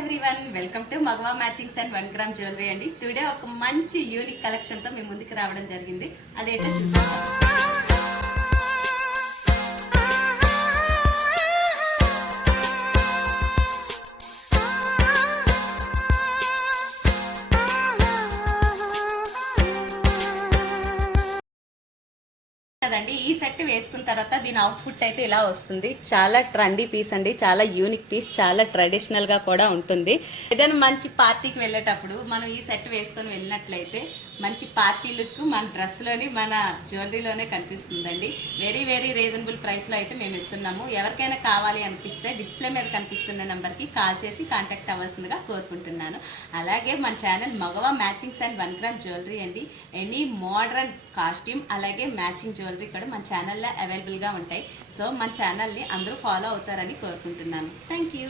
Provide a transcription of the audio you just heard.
Everyone welcome to Magava matchings and 1 gram jewellery అండి. Today ఒక మంచి యూనిక్ కలెక్షన్ తో మీ ముందుకు రావడం జరిగింది. అదేంటో చూద్దాం. కదండి, ఈ సెట్ వేసుకున్న తర్వాత దీని అవుట్పుట్ అయితే ఇలా వస్తుంది. చాలా ట్రెండీ పీస్ అండి, చాలా యూనిక్ పీస్, చాలా ట్రెడిషనల్ గా కూడా ఉంటుంది. ఏదైనా మంచి పార్టీకి వెళ్ళేటప్పుడు మనం ఈ సెట్ వేసుకొని వెళ్ళినట్లయితే మంచి పార్టీ లుక్ మన డ్రెస్ లోని మన జ్యువెలరీలోనే కనిపిస్తుందండి. వెరీ వెరీ రీజనబుల్ ప్రైస్ లో అయితే మేము ఇస్తున్నాము. ఎవరికైనా కావాలి అనిపిస్తే డిస్ప్లే మీద కనిపిస్తున్న నెంబర్ కి కాల్ చేసి కాంటాక్ట్ అవ్వాల్సిందిగా కోరుకుంటున్నాను. అలాగే మన channel Magava matchings and 1 gram jewellery అండి. ఎనీ మోడర్న్ కాస్ట్యూమ్ అలాగే మ్యాచింగ్ జ్యువెలరీ కూడా మన ఛానల్లో అవైలబుల్గా ఉంటాయి. సో మన ఛానల్ని అందరూ ఫాలో అవుతారని కోరుకుంటున్నాను. Thank you.